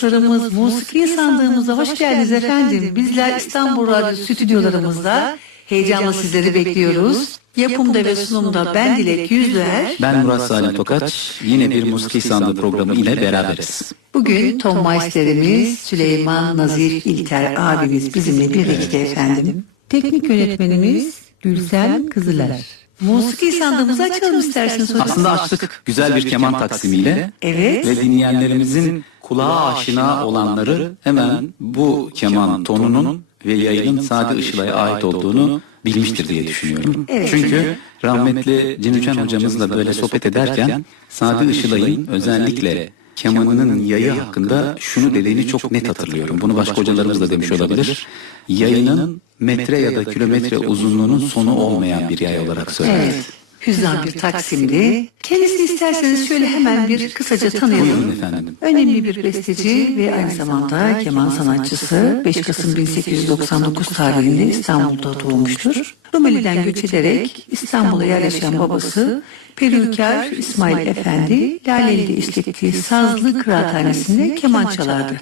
dostlarımız. Musiki sandığımıza hoş geldiniz efendim. Bizler İstanbul Radyo stüdyolarımızda heyecanla sizleri bekliyoruz. Yapımda ve sunumda ben Dilek Yüzlüer. Ben Murat Salim Tokaç. Yine bir Musiki Sandığı programı ile beraberiz. Bugün Tom Meister'imiz Süleyman Nazif İlter abimiz bizimle birlikte efendim. Teknik yönetmenimiz Gülsel Kızıler. Musiki sandığımızı açalım isterseniz hocam. Aslında açtık güzel bir keman taksimiyle. Evet. Ve dinleyenlerimizin kulağa aşina olanları hemen bu keman tonunun ve yayının Sadi Işıl'a ait olduğunu bilmiştir diye düşünüyorum. Evet. Çünkü rahmetli Cinüçen hocamızla böyle sohbet ederken Sadi Işılay'ın özellikle kemanının yayı hakkında şunu dediğini çok net hatırlıyorum. Bunu başka hocalarımız da demiş olabilir. Yayının metre ya da kilometre uzunluğunun sonu olmayan bir yay olarak söyler. Evet. Hüzzam bir Taksimli. Kendisini isterseniz şöyle hemen bir kısaca Buyurun tanıyalım. efendim. Önemli bir besteci ve aynı zamanda keman sanatçısı 5 Kasım 1899 tarihinde İstanbul'da doğmuştur. Rumeli'den göç ederek İstanbul'a yerleşen babası Perülkar İsmail Efendi Laleli'de işlettiği Sazlı Kıraathanesi'nde keman çalardı.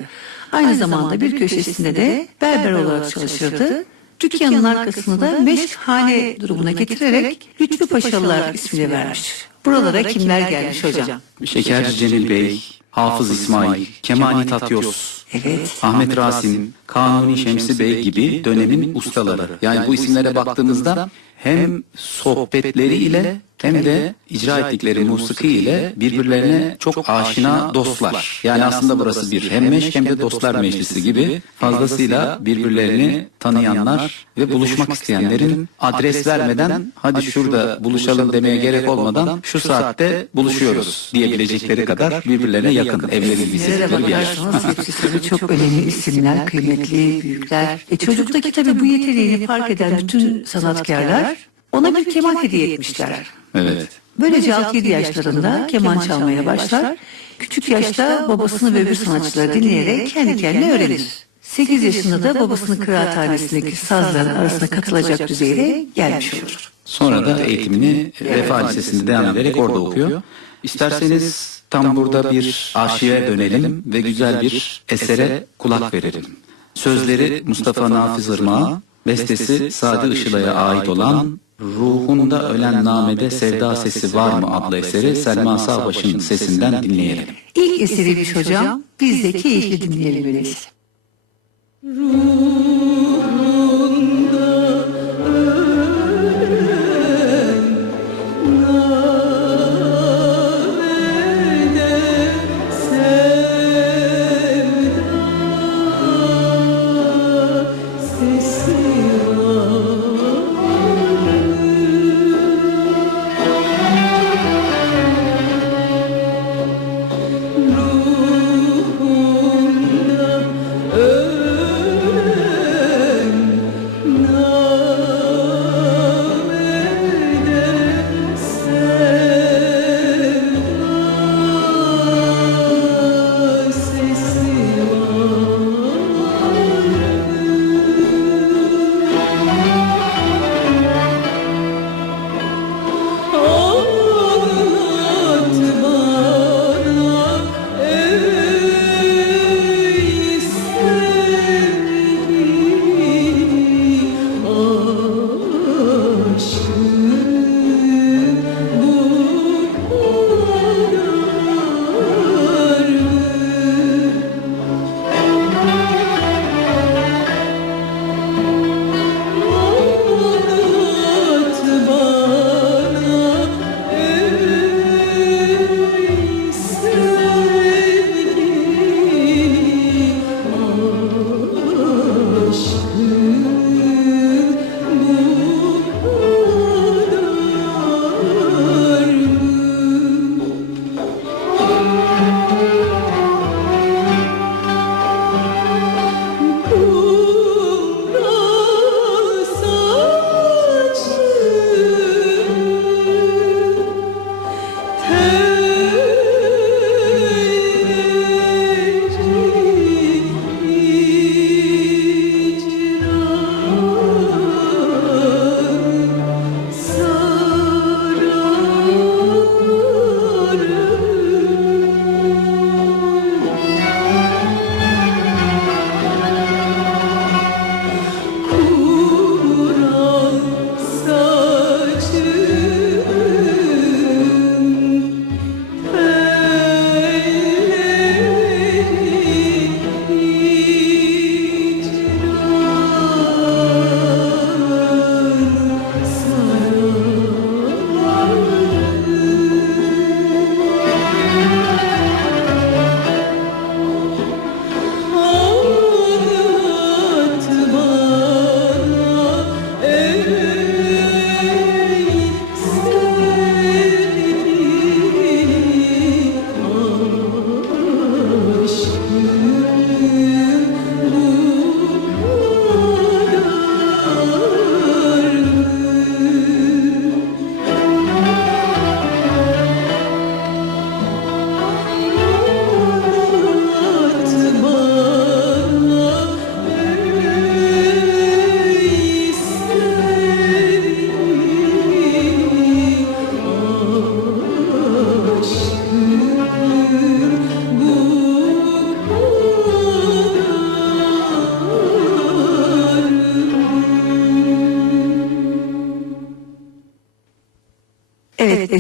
Aynı zamanda bir köşesinde de berber olarak çalışırdı. Dükkanın arkasını da meşhane durumuna getirerek Lütfü Paşalılar ismini vermiş. Buralara kimler gelmiş hocam? Şekerci Celil Bey, Hafız İsmail, Kemani Tatyos, Evet. Ahmet Rasim, Kanuni Şemsi Bey gibi dönemin ustaları. Yani bu isimlere baktığımızda hem sohbetleri ile hem de icra ettikleri musiki ile birbirlerine çok aşina dostlar. Yani aslında burası bir hem meşk hem de dostlar meclisi gibi fazlasıyla birbirlerini tanıyanlar ve buluşmak isteyenlerin adres vermeden hadi şurada buluşalım demeye gerek olmadan şu saatte buluşuyoruz diyebilecekleri kadar birbirlerine yakın evleri bizdikleri bir yer. çok önemli isimler, kıymetli, büyükler. E çocuktaki tabii bu yeteneğini fark eden bütün sanatkarlar ona bir keman hediye etmişler. Evet. Böylece 6-7 yaşlarında keman çalmaya başlar. Küçük yaşta babasını ve öbür sanatçıları dinleyerek kendi kendine öğrenir. 8 yaşında da babasının kıraathanesindeki sazların arasına katılacak düzeyde gelmiş olur. Sonra da eğitimini Vefa Lisesi'nde devam ederek orada okuyor. İsterseniz tam burada bir arşive dönelim ve güzel bir esere kulak verelim. Sözleri Mustafa Nafiz Irmak'a, bestesi Sadi Işılay'a ait olan Ruhunda Ölen Namede Sevda Sesi Var mı adlı eseri Selma Sağbaş'ın sesinden dinleyelim. İlk eseriymiş hocam. Biz de keyifli dinleyelim öyleyse. Ruhunda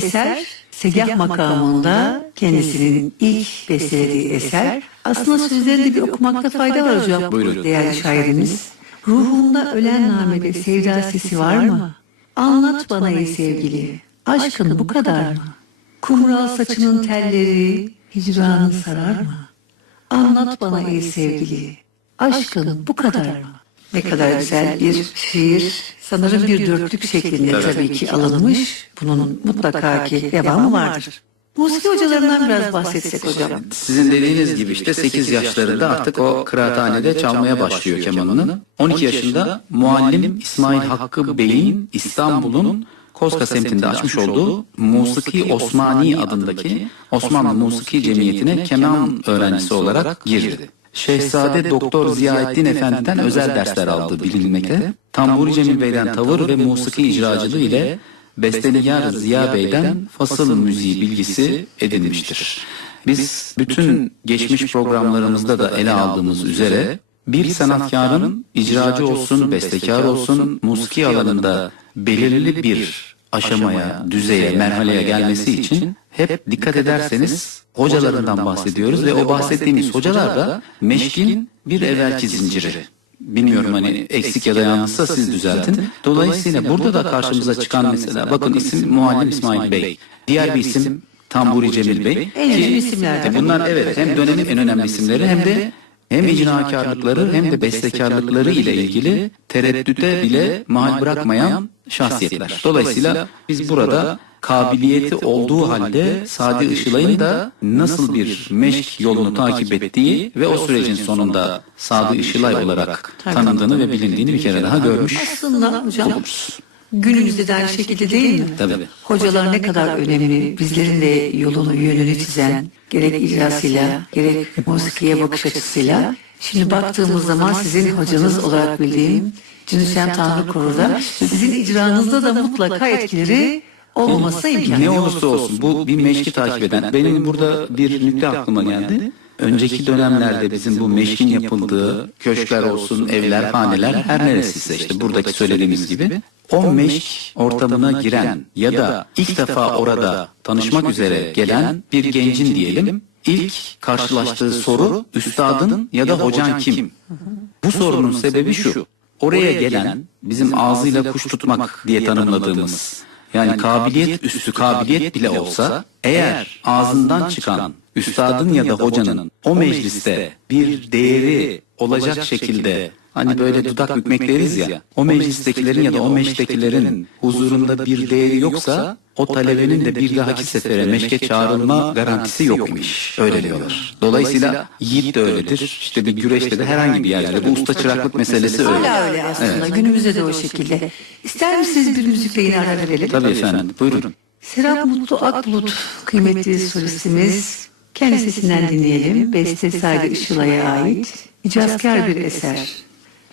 eser Segah makamında kendisinin ilk bestelediği eser. Aslında sözlerinde bir okumakta fayda var hocam. Buyurun. Değerli şairimiz. Ruhunda ölen namede sevda sesi var mı? Anlat bana ey sevgili. Aşkın bu kadar mı? Kumral saçının telleri hicranın sarar mı? Anlat bana ey sevgili. Aşkın bu kadar mı? Ne kadar güzel bir şiir. Sanırım bir dörtlük şeklinde Evet. tabii ki alınmış. Bunun mutlaka ki devamı vardır. Musiki hocalarından biraz bahsetsek hocam. Sizin dediğiniz gibi işte 8 yaşlarında artık o kıraathanede çalmaya başlıyor kemanını. 12 yaşında muallim İsmail Hakkı Bey'in İstanbul'un Koska semtinde açmış olduğu Musiki Osmani adındaki Osmanlı Musiki Cemiyeti'ne keman öğrencisi olarak girdi. Şehzade Doktor Ziyaettin Efendi'den özel dersler aldığı bilinmekte. Tamburi Cemil Bey'den tavır ve musiki icracılığı ile Besteligar Ziya Bey'den fasıl müziği bilgisi edinmiştir. Biz bütün geçmiş programlarımızda da ele aldığımız üzere bir sanatkarın icracı olsun, bestekar olsun, musiki alanında belirli bir aşamaya, düzeye, merhaleye gelmesi için hep dikkat ederseniz hocalarından bahsediyoruz ve o bahsettiğimiz hocalar da meşkin bir evvelki zinciri. Bilmiyorum hani eksik ya da yanlışsa siz düzeltin. Dolayısıyla burada da karşımıza çıkan mesela bakın isim Muallim İsmail Bey. Diğer bir isim Tamburi Cemil Bey. En Ki- önemli isimlerden. E Bunlar evet hem dönemin en önemli isimleri hem de hem icrakarlıkları hem de bestekarlıkları ile ilgili tereddüte bile mahal bırakmayan şahsiyetler. Dolayısıyla biz burada kabiliyeti olduğu halde Sadi Işılay'ın da nasıl bir meşk yolunu takip ettiği ve o sürecin sonunda Sadi Işılay olarak tanındığını ve bilindiğini bir kere daha görmüş Aslında hocam oluruz. günümüzde de aynı şekilde değil mi? Tabii. Hocalar ne kadar önemli, bizlerin de yolunu, yönünü çizen, gerek icrasıyla, gerek musikiye bakış açısıyla. Şimdi baktığımız zaman sizin hocanız olarak bildiğim Cünüşen Tanrı Koru'da sizin icranızda da mutlaka etkileri olmaması imkanı Ne olursa olsun bu bir meşki takip eden. Benim burada bir nükle aklıma geldi. Önceki dönemlerde bizim bu meşkin yapıldığı köşkler olsun, evler, haneler her neresiyse işte buradaki söylediğimiz gibi o meşk ortamına giren ya da ilk defa orada tanışmak üzere gelen bir gencin diyelim ilk karşılaştığı soru üstadın ya da hocan kim? Bu sorunun sebebi şu. Oraya gelen bizim ağzıyla kuş tutmak diye tanımladığımız yani kabiliyet üstü kabiliyet bile olsa eğer ağzından çıkan üstadın ya da hocanın o mecliste bir değeri olacak şekilde hani böyle dudak bükmek deriz ya o meclistekilerin ya da o meştekilerin huzurunda bir değeri yoksa o talebenin de bir dahaki sefere meşke çağrılma garantisi yokmuş. Öyle diyorlar. Dolayısıyla yiğit de öyledir. İşte bir güreşte de herhangi bir yerde. Bu usta çıraklık meselesi öyle. Hala öyle aslında. Günümüzde de o şekilde. İster misiniz bir müzikle yine ara verelim? Tabii efendim. Buyurun. Serap Mutlu Akbulut kıymetli solistimiz. Kendi sesinden dinleyelim. Beste Sadi Işılay'a ait icazkar bir eser.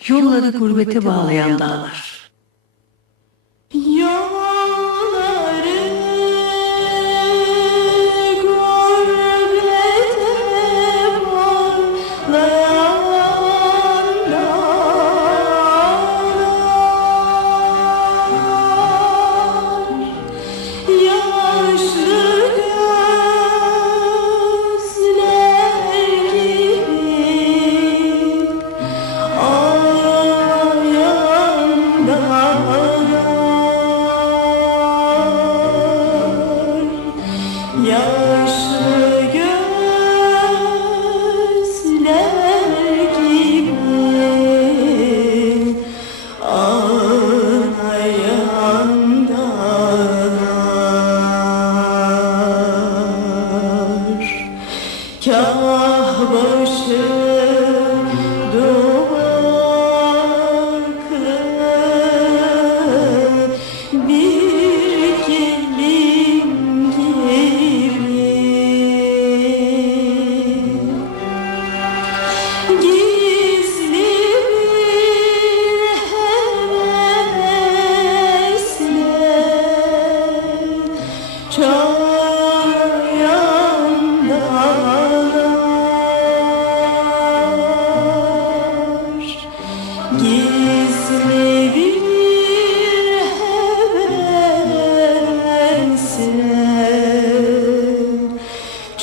Yolları gurbete bağlayan dağlar.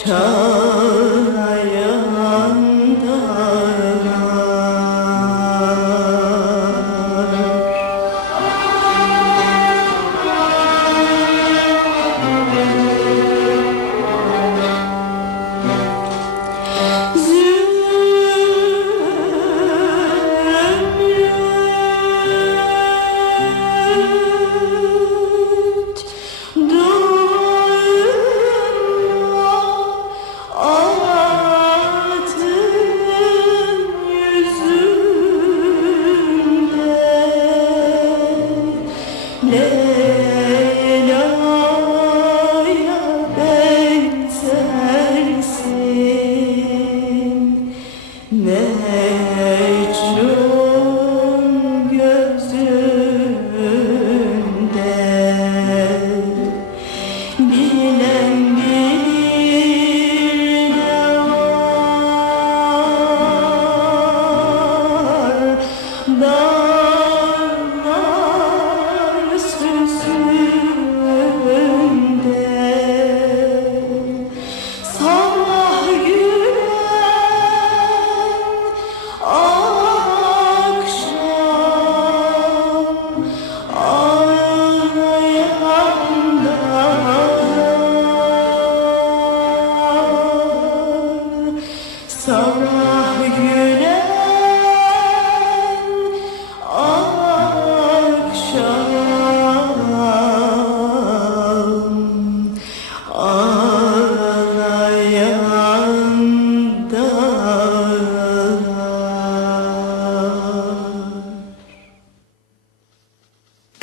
छा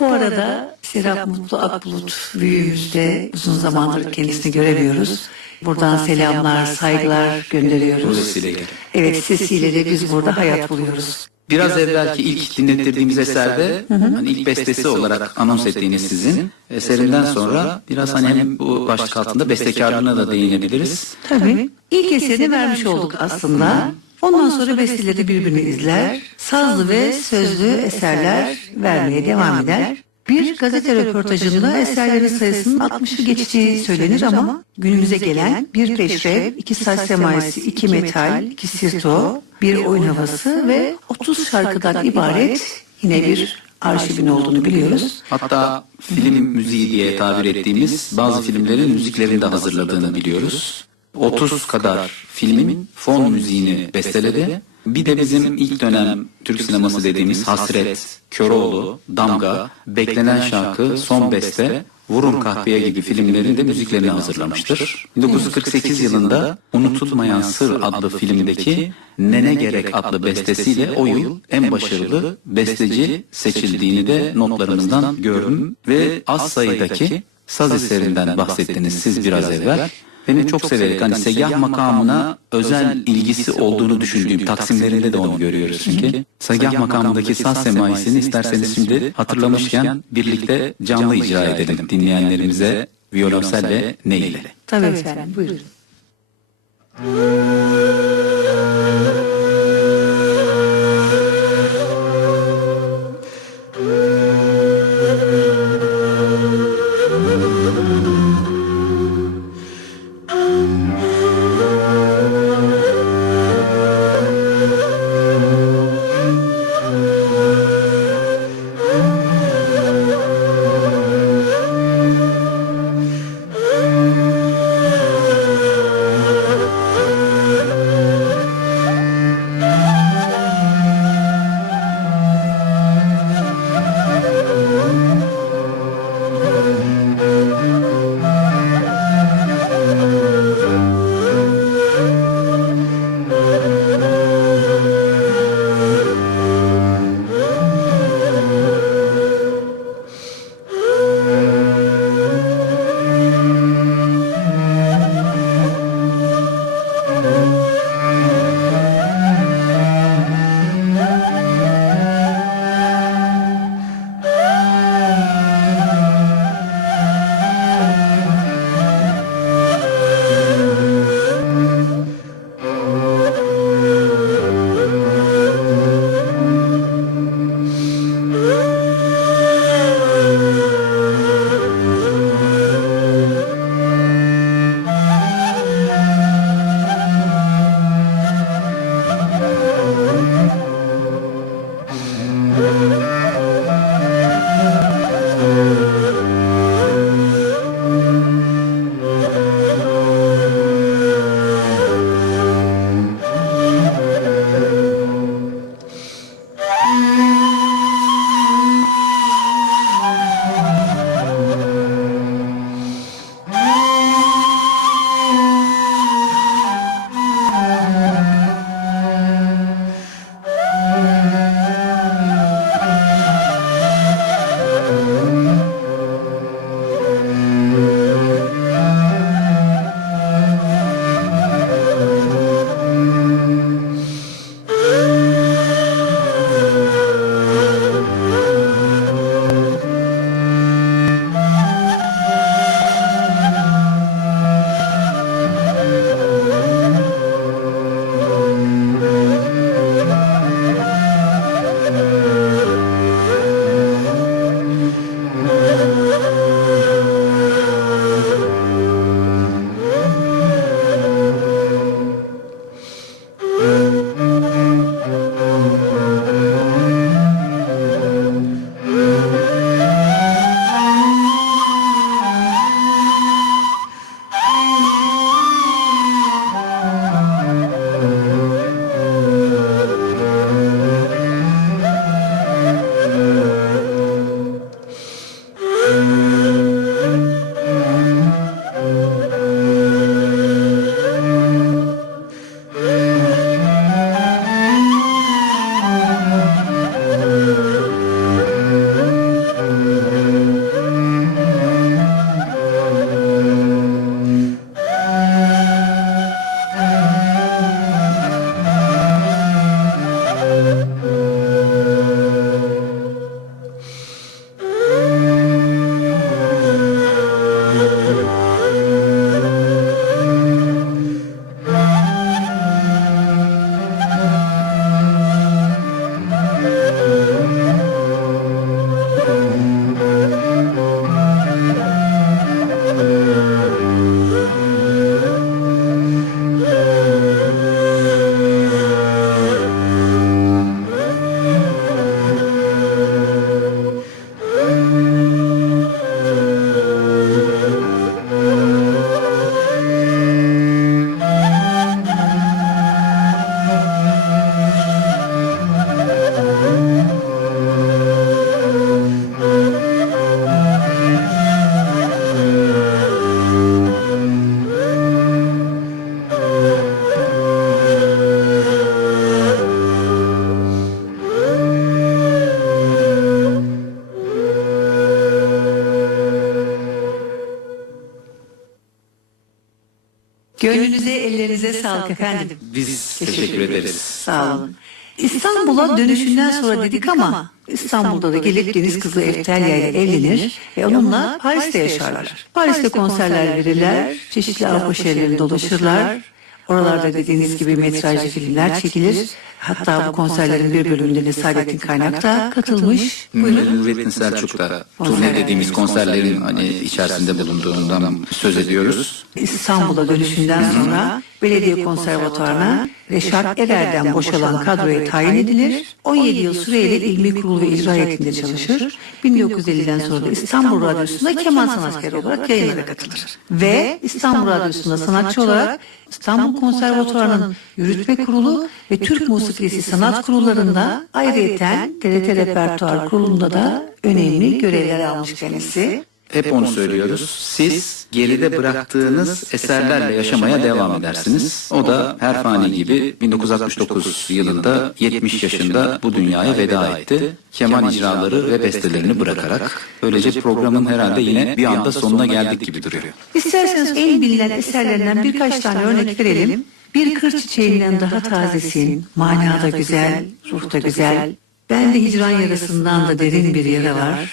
arada Serap Mutlu Akbulut büyüğümüzde uzun zamandır kendisini göremiyoruz. Buradan selamlar, saygılar gönderiyoruz. Bu vesileyle. Evet sesiyle de biz burada hayat buluyoruz. Biraz evvelki ilk dinlettirdiğimiz eserde hani ilk bestesi olarak anons ettiğiniz sizin eserinden sonra biraz hani hem bu başlık altında bestekarlığına da değinebiliriz. Tabii. İlk eserini vermiş olduk aslında. Ondan sonra besteleri birbirini izler, sazlı ve sözlü eserler vermeye devam eder. Bir gazete röportajında eserlerin sayısının 60'ı geçtiği söylenir ama günümüze gelen bir peşrev, iki saç semaisi, iki metal, iki sirto, bir oyun havası ve 30 şarkıdan ibaret yine bir arşivin olduğunu biliyoruz. Hatta film müziği diye tabir ettiğimiz bazı filmlerin müziklerini de hazırladığını biliyoruz. 30 kadar filmin fon müziğini besteledi. Bir de bizim ilk dönem Türk sineması dediğimiz Hasret, Köroğlu, Damga, Beklenen Şarkı, Son Beste, Vurun Kahpeye gibi filmlerin de müziklerini hazırlamıştır. 1948 yılında Unutulmayan Sır adlı filmdeki Nene Gerek adlı bestesiyle o yıl en başarılı besteci seçildiğini de notlarımızdan gördüm ve az sayıdaki saz eserinden bahsettiniz siz biraz evvel. Benim çok severek hani seyyah makamına özel ilgisi olduğunu düşündüğüm taksimlerinde de onu görüyoruz çünkü. Seyyah makamındaki saz semaisini isterseniz şimdi hatırlamışken birlikte canlı icra edelim dinleyenlerimize violonsel ve ney ile. Tabii efendim buyurun. Efendim. Biz teşekkür ederiz. Sağ olun. İstanbul'a dönüşünden sonra dedik ama İstanbul'da da gelip Deniz Kızı Eftelya ile evlenir ve onunla Paris'te yaşarlar. Paris'te konserler verirler, çeşitli Avrupa şehirlerinde dolaşırlar. Oralarda dediğiniz gibi metrajlı filmler çekilir. Hatta bu konserlerin bir bölümünde de Saadettin Kaynak da katılmış. Buyurun. Nurettin Selçuk'ta turne dediğimiz konserlerin hani içerisinde bulunduğundan söz ediyoruz. İstanbul'a dönüşünden sonra belediye konservatuarına Reşat Erer'den boşalan kadroya tayin edilir. 17 yıl süreyle ilmi kurulu ve icra heyetinde çalışır. 1950'den sonra da İstanbul Radyosu'nda keman sanatkeri olarak yayınlara katılır. Ve İstanbul Radyosu'nda sanatçı olarak İstanbul Konservatuarı'nın yürütme kurulu ve Türk Musikisi Sanat Kurullarında ayrıyeten TRT Repertuar Kurulu'nda da önemli görevler almış kendisi. Hep onu söylüyoruz. Siz geride bıraktığınız eserlerle yaşamaya devam edersiniz. O da her fani gibi 1969 yılında 70 yaşında bu dünyaya veda etti. Keman icraları ve bestelerini bırakarak. Böylece programın herhalde yine bir anda sonuna geldik gibi duruyor. İsterseniz en bilinen eserlerinden birkaç tane örnek verelim. Bir kır çiçeğinden daha tazesin, manada güzel, ruhta güzel. Ben de hicran yarasından da derin bir yara var.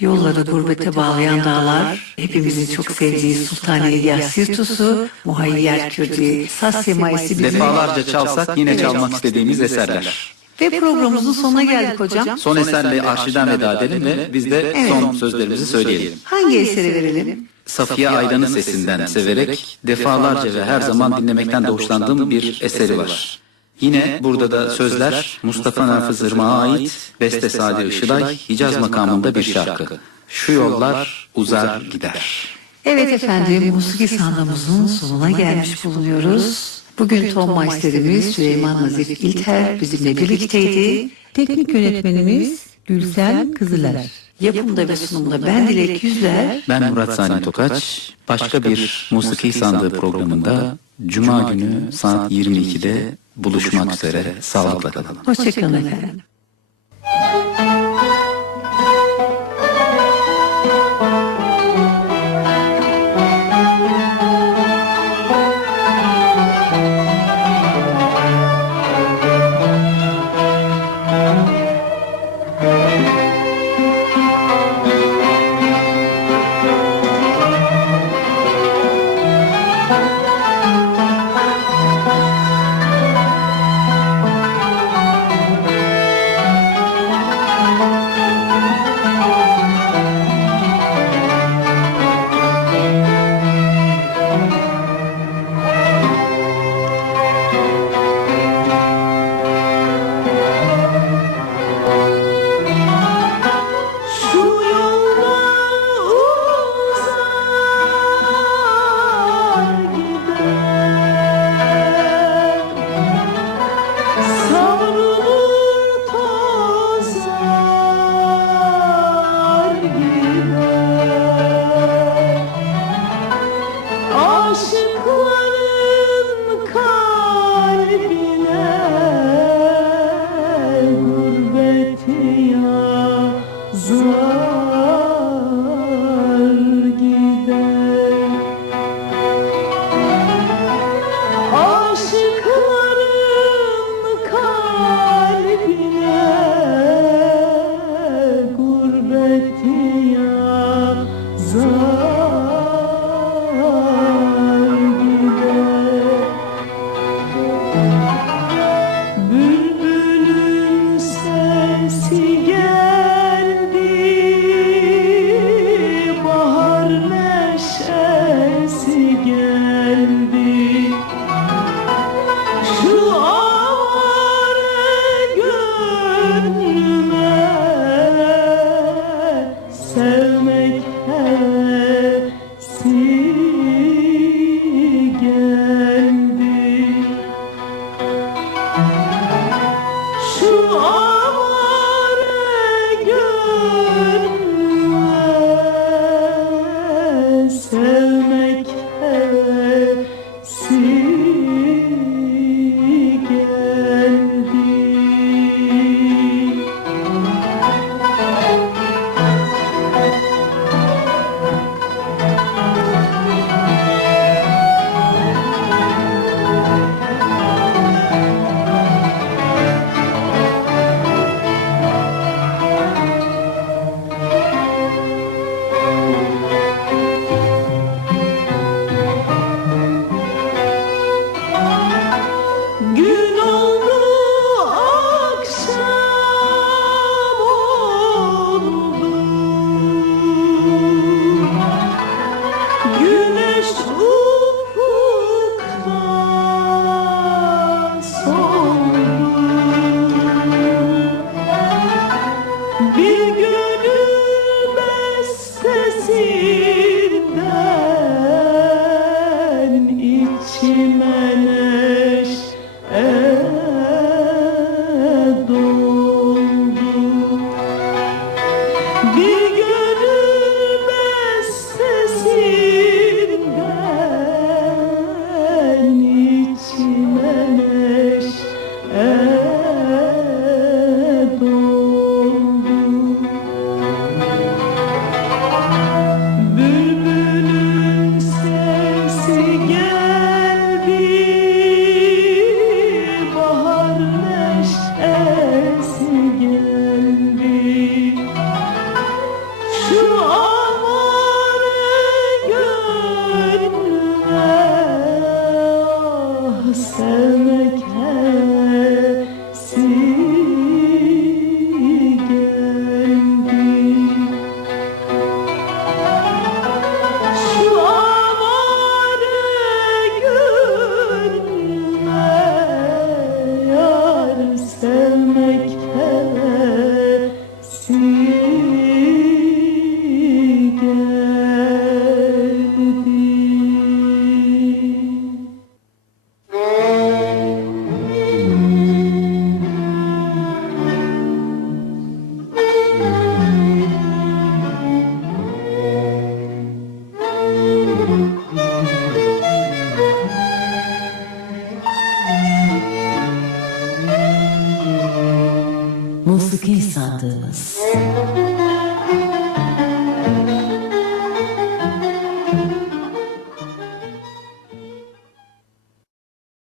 Yolları gurbete bağlayan dağlar, hepimizin çok sevdiği Sultaniye Yassirtusu, Muhayyer Kürdi, Saz Semaisi bizim... Defalarca çalsak yine çalmak istediğimiz eserler. Ve programımızın sonuna geldik hocam. Son eserle arşivden veda edelim ve biz de son sözlerimizi söyleyelim. Hangi eseri verelim? Safiye Aydan'ın sesinden severek defalarca ve her zaman dinlemekten de hoşlandığım bir eseri var. Yine burada da sözler Mustafa Nafız Irmak'a ait, beste Sadi Işıday, Hicaz makamında bir şarkı. Şu yollar uzar gider. Evet efendim, musiki sandığımızın sonuna gelmiş bulunuyoruz. Bugün ton masterimiz Süleyman Nazif İlter bizimle birlikteydi. Teknik yönetmenimiz Gülsen Kızıler. Yapımda ve sunumda ben Dilek Yüzler. Ben Murat Sani Tokaç. Başka bir musiki sandığı programında Cuma günü saat 22'de buluşmak üzere. Sağlıkla kalın. Hoşçakalın efendim. sesinden için.